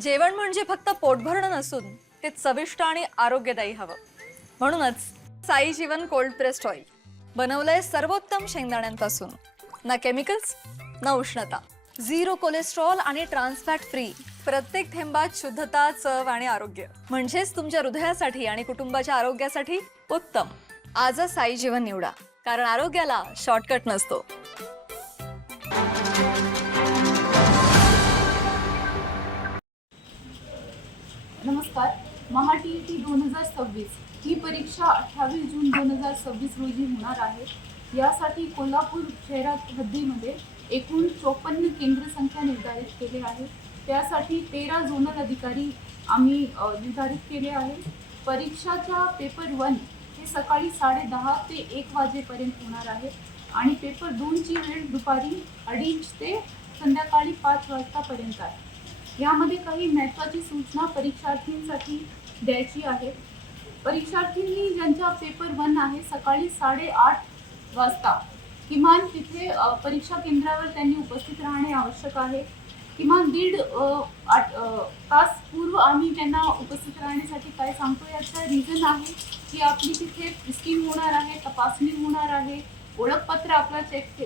जेवण म्हणजे फक्त पोटभरणं नसून ते चविष्ट आणि आरोग्यदायी हवं. म्हणूनच साई जीवन कोल्ड प्रेस्ड ऑइल बनवलंय सर्वोत्तम शेंगदाण्यांपासून. ना केमिकल्स ना उष्णता, झिरो कोलेस्ट्रॉल आणि ट्रान्सफॅट फ्री. प्रत्येक थेंबात शुद्धता, चव आणि आरोग्य. म्हणजेच तुमच्या हृदयासाठी आणि कुटुंबाच्या आरोग्यासाठी उत्तम. आजच साई जीवन निवडा, कारण आरोग्याला शॉर्टकट नसतो. नमस्कार. महा-टी-ई-टी 2026 ही परीक्षा 28 जून 2026 रोजी होणार आहे. यासाठी कोल्हापूर शहरात हद्दीमध्ये एकूण 54 केंद्र संख्या निर्धारित केली आहे. त्यासाठी 13 झोनल अधिकारी आम्ही निर्धारित केले आहे. परीक्षाचा पेपर 1 हे सकाळी 10:30 ते 1 वाजेपर्यंत होणार आहे आणि पेपर 2 ची वेळ दुपारी 2:30 ते संध्याकाळी 5 वाजतापर्यंत आहे. यामध्ये काही महत्त्वाची सूचना परीक्षार्थींसाठी द्यायची आहे. परीक्षार्थींनी ज्यांचा पेपर 1 आहे सकाळी 8:30 वाजता किमान तिथे परीक्षा केंद्रावर त्यांनी उपस्थित राहणे आवश्यक आहे. किमान 1.5 तास पूर्व आम्ही त्यांना उपस्थित राहण्यासाठी काय सांगतो याचा रिझन आहे की आपली तिथे टेस्टिंग होणार आहे, तपासणी होणार आहे, ओळखपत्र आपला चेक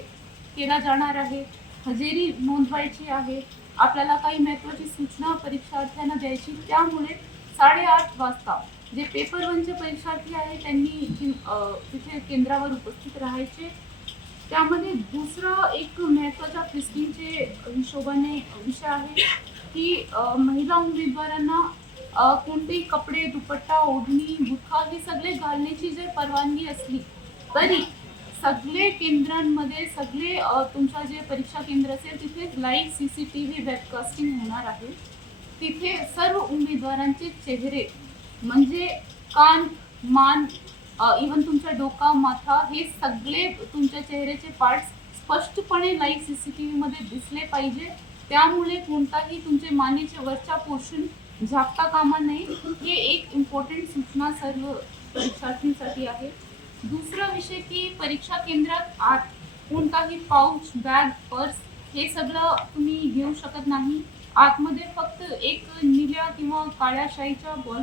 केला जाणार आहे, हजेरी नोंदवायची आहे. आपल्याला काही महत्त्वाची सूचना परीक्षार्थ्यांना द्यायची, त्यामुळे 8:30 वाजता जे पेपर 1चे परीक्षार्थी आहे त्यांनी तिथे केंद्रावर उपस्थित राहायचे. त्यामध्ये दुसरा एक महत्त्वाच्या टेस्टिंगचे हिशोबाने विषय आहे की महिला उमेदवारांना कोणतेही कपडे, दुपट्टा, ओढणी, बुरखा हे सगळे घालण्याची जर परवानगी असली तरी सगळे केंद्रांमध्ये तुमच्या जे परीक्षा केंद्र असेल तिथे लाईव्ह CCTV वेबकास्टिंग होणार आहे. तिथे सर्व उमेदवारांचे चेहरे म्हणजे कान, मान, इवन तुमचा डोका, माथा हे सगळे तुमच्या चेहऱ्याचे पार्ट्स स्पष्टपणे लाईव्ह CCTV मध्ये दिसले पाहिजे. त्यामुळे कोणताही तुमचे मानेचे वरचा पोर्शन झाकता कामा नये. हे एक इम्पॉर्टंट सूचना सर्व परीक्षार्थींसाठी आहे. दुसरा विषय की परीक्षा केंद्रात आत कोणताही पाऊच, बॅग, पर्स हे सगळं तुम्ही घेऊ शकत नाही. आतमध्ये फक्त एक निळ्या किंवा काळ्या शाईचा बॉल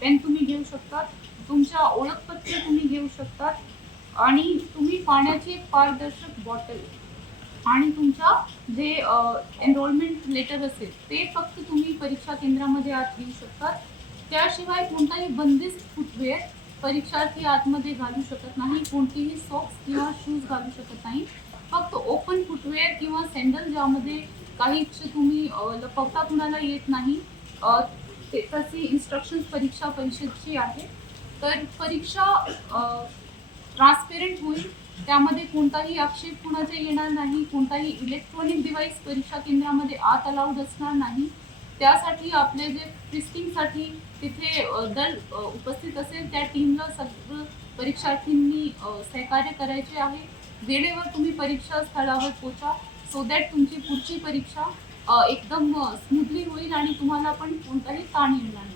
पेन तुम्ही घेऊ शकतात. तुमच्या ओळखपत्र तुम्ही घेऊ शकतात आणि तुम्ही पाण्याची पारदर्शक बॉटल आणि तुमचा जे एनरोलमेंट लेटर असेल ते फक्त तुम्ही परीक्षा केंद्रामध्ये आत घेऊ शकतात. त्याशिवाय कोणताही बंदिस्त फुटवेअर परीक्षार्थी आतमध्ये घालू शकत नाही. कोणतेही सॉक्स किंवा शूज घालू शकत नाही. फक्त ओपन फुटवेअर किंवा सँडल ज्यामध्ये काहीच तुम्ही लपवता कुणाला येत नाही, तशी इन्स्ट्रक्शन्स परीक्षा परिषदेची आहे. तर परीक्षा ट्रान्सपेरंट होईल. त्यामध्ये कोणताही आक्षेप कुणाचा येणार नाही. कोणताही इलेक्ट्रॉनिक डिव्हाइस परीक्षा केंद्रामध्ये आत अलाउड असणार नाही. त्यासाठी आपले जे टेस्टिंगसाठी तिथे दल उपस्थित असेल त्या टीमला सगळं परीक्षार्थींनी सहकार्य करायचे आहे. वेळेवर तुम्ही परीक्षा स्थळावर पोचा सो दॅट तुमची पुढची परीक्षा एकदम स्मूथली होईल आणि तुम्हाला पण कोणताही ताण येणार नाही.